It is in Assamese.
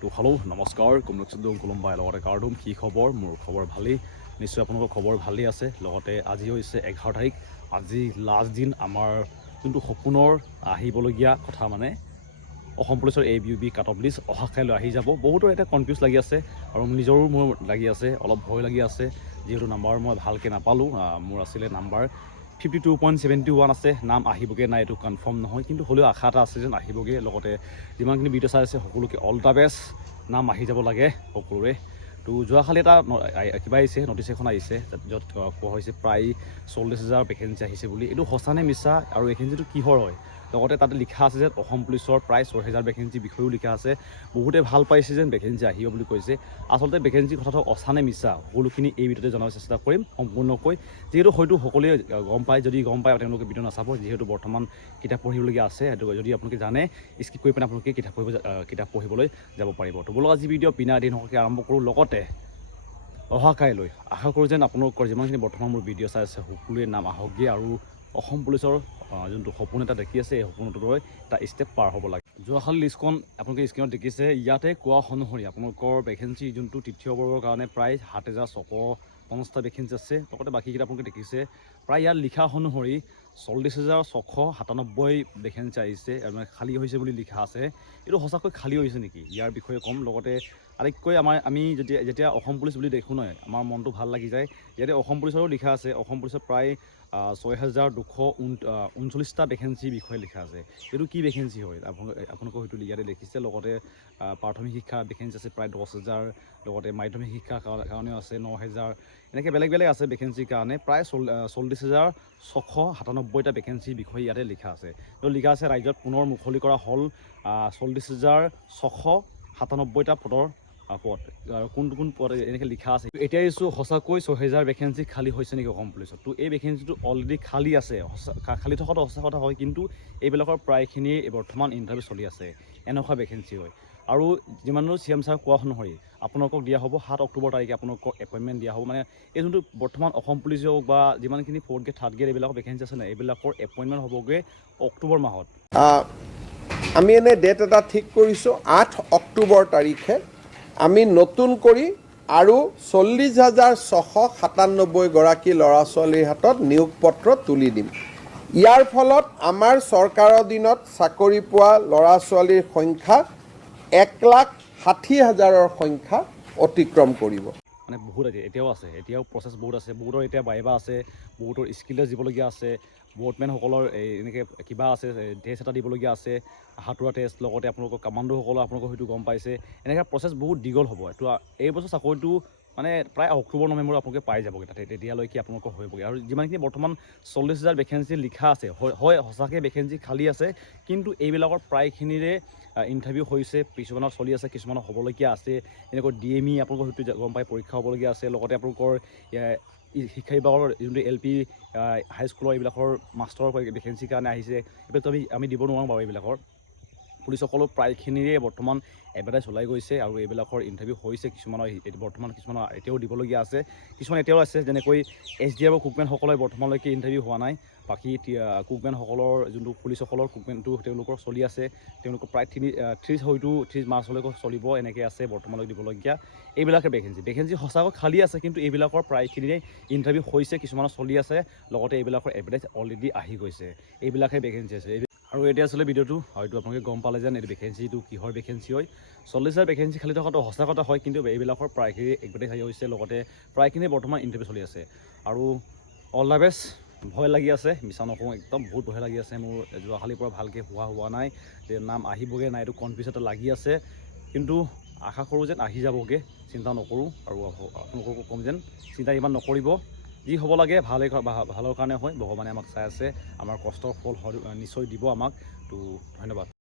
তো হেল্ল' নমস্কাৰ কমলকচন্দ্ৰ কলম্বাই লগতে কাৰ্ডুম কি খবৰ মোৰ খবৰ ভালেই নিশ্চয় আপোনালোকৰ খবৰ ভালেই আছে লগতে আজি হৈছে 11 তাৰিখ আজি লাষ্ট দিন আমাৰ যোনটো সপোনৰ আহিবলগীয়া কথা মানে অসম পুলিচৰ ABUB কাট অফ লিষ্ট অহাকাইলৈ আহি যাব বহুতৰ এটা কনফিউজ লাগি আছে আৰু নিজৰো মোৰ লাগি আছে অলপ ভয় লাগি আছে যিহেতু নাম্বাৰ মই ভালকৈ নাপালোঁ মোৰ আছিলে নাম্বাৰ 52.71 আছে নাম আহিবগৈ নাই এইটো কনফাৰ্ম নহয় কিন্তু হ'লেও আশা এটা আছে যেন আহিবগৈ লগতে যিমানখিনি ভিডিঅ' চাই আছে সকলোকে অল দ্য বেষ্ট নাম আহি যাব লাগে সকলোৰে তো যোৱাকালি এটা কিবা আহিছে নটিছ এখন আহিছে য'ত কোৱা হৈছে প্ৰায় 40,000 ভেকেঞ্চি আহিছে বুলি এইটো সঁচা নে মিছা আৰু ভেকেঞ্চিটো কিহৰ হয় লগতে তাতে লিখা আছে যে অসম পুলিচৰ প্ৰায় 6,000 ভেকেঞ্চি বিষয়েও লিখা আছে বহুতে ভাল পাইছে যেন ভেকেঞ্চি আহিব বুলি কৈছে আচলতে ভেকেঞ্চি কথাটো সঁচা নে মিছা সকলোখিনি এই ভিডিঅ'তে জনাৰ চেষ্টা কৰিম সম্পূৰ্ণকৈ যিহেতু হয়তো সকলোৱে গম পায় যদি গম পায় তেওঁলোকে ভিডিঅ' নাচাব যিহেতু বৰ্তমান কিতাপ পঢ়িবলগীয়া আছে সেইটো যদি আপোনালোকে জানে স্কিপ কৰি পিনে আপোনালোকে কিতাপ পঢ়িবলৈ যাব পাৰিব তো বলক আজি ভিডিঅ' বিনা দিন হকে আৰম্ভ কৰোঁ লগতে অহাকাইলৈ আশা কৰোঁ যেন আপোনালোকৰ যিমানখিনি বৰ্তমান মোৰ ভিডিঅ' চাই আছে সকলোৰে নাম আহকগৈ আৰু অসম পুলিচৰ যোনটো সপোন এটা দেখি আছে এই সপোনটোলৈ এটা ষ্টেপ পাৰ হ'ব লাগে যোৱাকালি লিষ্টখন আপোনালোকে স্ক্ৰীণত দেখিছে ইয়াতে কোৱা অনুসৰি আপোনালোকৰ ভেকেঞ্চি যোনটো তৃতীয় বৰ্গৰ কাৰণে প্ৰায় 7,650টা ভেকেঞ্চি আছে লগতে বাকীকেইটা আপোনালোকে দেখিছে প্ৰায় ইয়াত লিখা অনুসৰি 40,697 ভেকেঞ্চি আহিছে মানে খালী হৈছে বুলি লিখা আছে এইটো সঁচাকৈ খালী হৈছে নেকি ইয়াৰ বিষয়ে ক'ম লগতে আটাইতকৈ আমি যেতিয়া অসম পুলিচ বুলি দেখোঁ নহয় আমাৰ মনটো ভাল লাগি যায় ইয়াতে অসম পুলিচৰো লিখা আছে অসম পুলিচৰ প্ৰায় 6,239টা ভেকেঞ্চিৰ বিষয়ে লিখা আছে এইটো কি ভেকেঞ্চি হয় আপোনালোকে হয়তো ইয়াতে দেখিছে লগতে প্ৰাথমিক শিক্ষা ভেকেঞ্চি আছে প্ৰায় 10,000 লগতে মাধ্যমিক শিক্ষাৰ কাৰণেও আছে 9,000 এনেকৈ বেলেগ বেলেগ আছে ভেকেঞ্চিৰ কাৰণে প্ৰায় 40,697টা ভেকেঞ্চিৰ বিষয়ে ইয়াতে লিখা আছে তো লিখা আছে ৰাজ্যত পুনৰ মুকলি কৰা হ'ল 40,697টা পদৰ পদ কোন পদ এনেকৈ লিখা আছে এতিয়া এইছোঁ সঁচাকৈ 6,000 ভেকেঞ্চি খালী হৈছে নেকি অসম পুলিচত তো এই ভেকেঞ্চিটো অলৰেডি খালী আছে খালী থকাটো সঁচা কথা হয় কিন্তু এইবিলাকৰ প্ৰায়খিনি বৰ্তমান ইণ্টাৰভিউ চলি আছে এনেকুৱা ভেকেঞ্চি হয় আৰু যিমানো CM ছাৰ কোৱা অনুসৰি আপোনালোকক দিয়া হ'ব 7 অক্টোবৰ তাৰিখে আপোনালোকক এপইণ্টমেণ্ট দিয়া হ'ব মানে এই যোনটো বৰ্তমান অসম পুলিচে হওক বা যিমানখিনি 4th গ্ৰেড 3rd গ্ৰেড এইবিলাকৰ ভেকেঞ্চি আছে নাই এইবিলাকৰ এপইণ্টমেণ্ট হ'বগৈ অক্টোবৰ মাহত আমি এনে ডেট এটা ঠিক কৰিছোঁ 8 অক্টোবৰ তাৰিখে আমি নতুন কৰি আৰু 40,697 গৰাকী ল'ৰা ছোৱালীৰ হাতত নিয়োগ পত্ৰ তুলি দিম ইয়াৰ ফলত আমাৰ চৰকাৰৰ দিনত চাকৰি পোৱা ল'ৰা ছোৱালীৰ সংখ্যা 1,60,000ৰ সংখ্যা অতিক্ৰম কৰিব মানে বহুত আছে এতিয়াও প্ৰচেছ বহুত আছে বহুতৰ এতিয়া বাইবা আছে বহুতৰ স্কিল টেষ্ট দিবলগীয়া আছে বৰ্ডমেনসকলৰ এনেকৈ কিবা আছে টেষ্ট এটা দিবলগীয়া আছে সাঁতোৰা টেষ্ট লগতে আপোনালোকৰ কামাণ্ডোসকলৰ আপোনালোকৰ হয়তো গম পাইছে এনেকৈ প্ৰচেছ বহুত দীঘল হ'ব তো এই বছৰ চাকৰিটো মানে প্ৰায় অক্টোবৰ নৱেম্বৰ আপোনালোকে পাই যাবগৈ তাতে তেতিয়ালৈকে আপোনালোকৰ হ'বগৈ আৰু যিমানখিনি বৰ্তমান 40,000 ভেকেঞ্চি লিখা আছে হয় সঁচাকৈ ভেকেঞ্চি খালী আছে কিন্তু এইবিলাকৰ প্ৰায়খিনিৰে ইণ্টাৰভিউ হৈছে কিছুমানৰ চলি আছে কিছুমানৰ হ'বলগীয়া আছে এনেকৈ DME আপোনালোকৰ হয়তো গম পাই পৰীক্ষা হ'বলগীয়া আছে লগতে আপোনালোকৰ শিক্ষা বিভাগৰ যোনটো LP হাইস্কুলৰ এইবিলাকৰ মাষ্টৰৰ ভেকেঞ্চিৰ কাৰণে আহিছে এইবিলাকতো আমি দিব নোৱাৰোঁ বাৰু এইবিলাকৰ পুলিচসকলৰ প্ৰায়খিনিৰে বৰ্তমান এডভাৰটাইজ ওলাই গৈছে আৰু এইবিলাকৰ ইণ্টাৰভিউ হৈছে কিছুমানৰ এতিয়াও দিবলগীয়া আছে কিছুমান এতিয়াও আছে যেনেকৈ SDF কুকমেনসকলে বৰ্তমানলৈকে ইণ্টাৰভিউ হোৱা নাই বাকী কুকমেনসকলৰ যোনটো পুলিচসকলৰ কুকমেনটো তেওঁলোকৰ চলি আছে তেওঁলোকৰ প্ৰায় 30 মাৰ্চলৈকে চলিব এনেকৈ আছে বৰ্তমানলৈকে দিবলগীয়া এইবিলাকে ভেকেঞ্চি সঁচাকৈ খালী আছে কিন্তু এইবিলাকৰ প্ৰায়খিনিৰে ইণ্টাৰভিউ হৈছে কিছুমানৰ চলি আছে লগতে এইবিলাকৰ এডভাৰটাইজ অলৰেডি আহি গৈছে এইবিলাকে ভেকেঞ্চি আছে আৰু এতিয়া আচলতে ভিডিঅ'টো হয়তো আপোনালোকে গম পালে যেন এইটো ভেকেঞ্চিটো কিহৰ ভেকেঞ্চি হয় 40,000 ভেকেঞ্চি খালী থকাটো সঁচা কথা হয় কিন্তু এইবিলাকৰ প্ৰায়খিনি এডভাৰটাইজ আহি হৈছে লগতে প্ৰায়খিনি বৰ্তমান ইণ্টাৰভিউ চলি আছে আৰু অল দ্য বেষ্ট ভয় লাগি আছে মিছা নকওঁ একদম বহুত ভয় লাগি আছে মোৰ যোৱাকালিৰ পৰা ভালকৈ হোৱা নাই যে নাম আহিবগৈ নাই এইটো কনফিউজ এটা লাগি আছে কিন্তু আশা কৰোঁ যেন আহি যাবগৈ চিন্তা নকৰোঁ আৰু আপোনালোককো ক'ম যেন চিন্তা ইমান নকৰিব যি হ'ব লাগে ভালৰ কাৰণে হয় ভগৱানে আমাক চাই আছে আমাৰ কষ্টৰ ফল নিশ্চয় দিব আমাক তো ধন্যবাদ